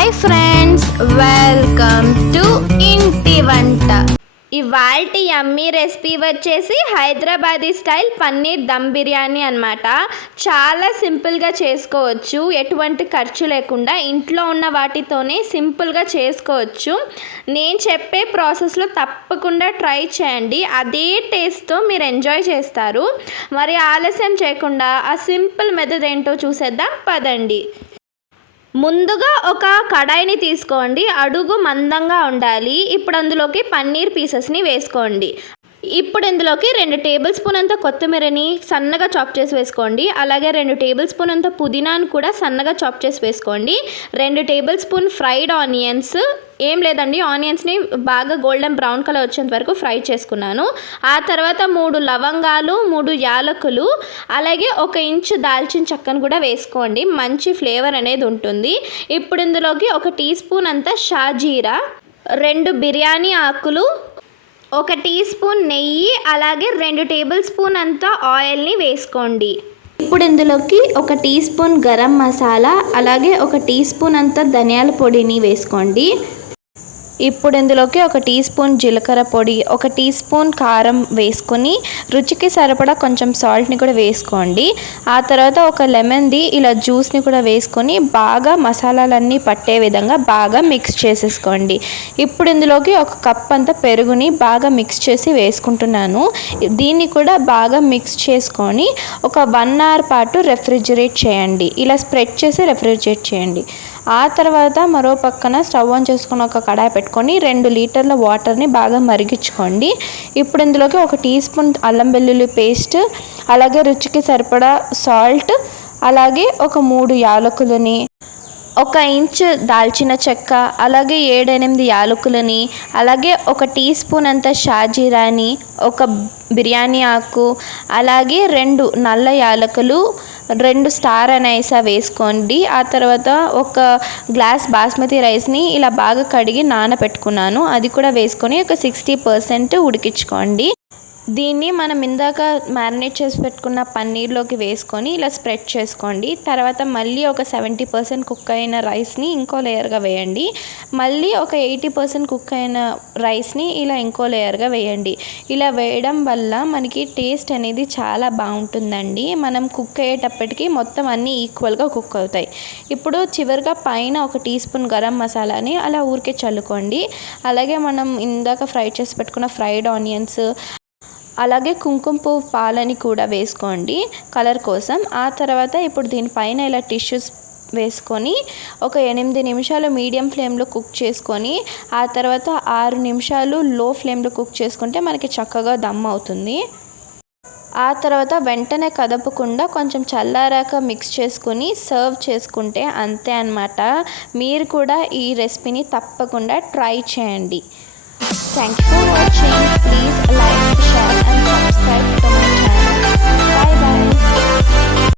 Hi friends, welcome to ఇంటి వంట. ఇవాల్టి యమ్మీ రెసిపీ వచ్చేసి హైదరాబాదీ స్టైల్ పన్నీర్ దమ్ బిర్యానీ అన్నమాట. చాలా సింపుల్గా చేసుకోవచ్చు, ఎటువంటి ఖర్చు లేకుండా ఇంట్లో ఉన్న వాటితోనే సింపుల్గా చేసుకోవచ్చు. నేను చెప్పే ప్రాసెస్లో తప్పకుండా ట్రై చేయండి, అదే టేస్ట్తో మీరు ఎంజాయ్ చేస్తారు. మరి ఆలస్యం చేయకుండా ఆ సింపుల్ మెథడ్ ఏంటో చూసేద్దాం పదండి. ముందుగా ఒక కడాయిని తీసుకోండి, అడుగు మందంగా ఉండాలి. ఇప్పుడు అందులోకి పన్నీర్ పీసెస్ని వేసుకోండి. ఇప్పుడు ఇందులోకి 2 టేబుల్ స్పూన్ అంత కొత్తిమీరని సన్నగా చాప్ చేసి వేసుకోండి. అలాగే 2 టేబుల్ స్పూన్ అంత పుదీనాను కూడా సన్నగా చాప్ చేసి వేసుకోండి. 2 టేబుల్ స్పూన్ ఫ్రైడ్ ఆనియన్స్, ఏం లేదండి, ఆనియన్స్ని బాగా గోల్డెన్ బ్రౌన్ కలర్ వచ్చేంత వరకు ఫ్రై చేసుకున్నాను. ఆ తర్వాత 3 లవంగాలు, 3 యాలకులు, అలాగే 1 ఇంచు దాల్చిన చెక్కను కూడా వేసుకోండి, మంచి ఫ్లేవర్ అనేది ఉంటుంది. ఇప్పుడు ఇందులోకి 1 టీ స్పూన్ అంత షాజీరా, 2 బిర్యానీ ఆకులు, 1 టీ స్పూన్ నెయ్యి, అలాగే 2 టేబుల్ స్పూన్ అంత ఆయిల్ని వేసుకోండి. ఇప్పుడు ఇందులోకి 1 టీ స్పూన్ గరం మసాలా, అలాగే 1 టీ స్పూన్ అంత ధనియాల పొడిని వేసుకోండి. ఇప్పుడు ఇందులోకి 1 టీ స్పూన్ జీలకర్ర పొడి, 1 టీ స్పూన్ కారం వేసుకొని రుచికి సరిపడా కొంచెం సాల్ట్ని కూడా వేసుకోండి. ఆ తర్వాత 1 లెమన్ది ఇలా జ్యూస్ని కూడా వేసుకొని బాగా మసాలాలన్నీ పట్టే విధంగా బాగా మిక్స్ చేసేసుకోండి. ఇప్పుడు ఇందులోకి 1 కప్ అంత పెరుగుని బాగా మిక్స్ చేసి వేసుకుంటున్నాను. దీన్ని కూడా బాగా మిక్స్ చేసుకొని ఒక 1 అవర్ పాటు రెఫ్రిజిరేట్ చేయండి. ఇలా స్ప్రెడ్ చేసి రెఫ్రిజిరేట్ చేయండి. ఆ తర్వాత మరో పక్కన స్టవ్ ఆన్ చేసుకొని ఒక కడాయి పెట్టుకొని 2 లీటర్ల వాటర్ని బాగా మరిగించుకోండి. ఇప్పుడు ఇందులోకి 1 టీ స్పూన్ అల్లం వెల్లుల్లి పేస్ట్, అలాగే రుచికి సరిపడా సాల్ట్, అలాగే 3 యాలకులని, 1 ఇంచు దాల్చిన చెక్క, అలాగే 7-8 యాలకులని, అలాగే 1 టీ స్పూన్ అంత షాజీరాని, 1 బిర్యానీ ఆకు, అలాగే 2 నల్ల యాలకులు, 2 స్టార్ అనైసా వేసుకోండి. ఆ తర్వాత 1 గ్లాస్ బాస్మతి రైస్ని ఇలా బాగా కడిగి నానబెట్టుకున్నాను, అది కూడా వేసుకొని ఒక 60% ఉడికించుకోండి. దీన్ని మనం ఇందాక మ్యారినేట్ చేసి పెట్టుకున్న పన్నీర్లోకి వేసుకొని ఇలా స్ప్రెడ్ చేసుకోండి. తర్వాత మళ్ళీ ఒక 70% కుక్ అయిన రైస్ని ఇంకో లేయర్గా వేయండి. మళ్ళీ ఒక 80% కుక్ అయిన రైస్ని ఇలా ఇంకో లేయర్గా వేయండి. ఇలా వేయడం వల్ల మనకి టేస్ట్ అనేది చాలా బాగుంటుందండి. మనం కుక్ అయ్యేటప్పటికి మొత్తం అన్నీ ఈక్వల్గా కుక్ అవుతాయి. ఇప్పుడు చివరిగా పైన 1 టీ స్పూన్ గరం మసాలాని అలా ఊరికే చల్లుకోండి. అలాగే మనం ఇందాక ఫ్రై చేసి పెట్టుకున్న ఫ్రైడ్ ఆనియన్స్, అలాగే కుంకుమ పువ్వు పాలని కూడా వేసుకోండి కలర్ కోసం. ఆ తర్వాత ఇప్పుడు దీనిపైన ఇలా టిష్యూస్ వేసుకొని ఒక 8 నిమిషాలు మీడియం ఫ్లేమ్లో కుక్ చేసుకొని ఆ తర్వాత 6 నిమిషాలు లో ఫ్లేమ్లో కుక్ చేసుకుంటే మనకి చక్కగా దమ్ అవుతుంది. ఆ తర్వాత వెంటనే కదపకుండా కొంచెం చల్లారాక మిక్స్ చేసుకుని సర్వ్ చేసుకుంటే అంతే అన్నమాట. మీరు కూడా ఈ రెసిపీని తప్పకుండా ట్రై చేయండి. Thank you for watching. Please like, share and subscribe to my channel.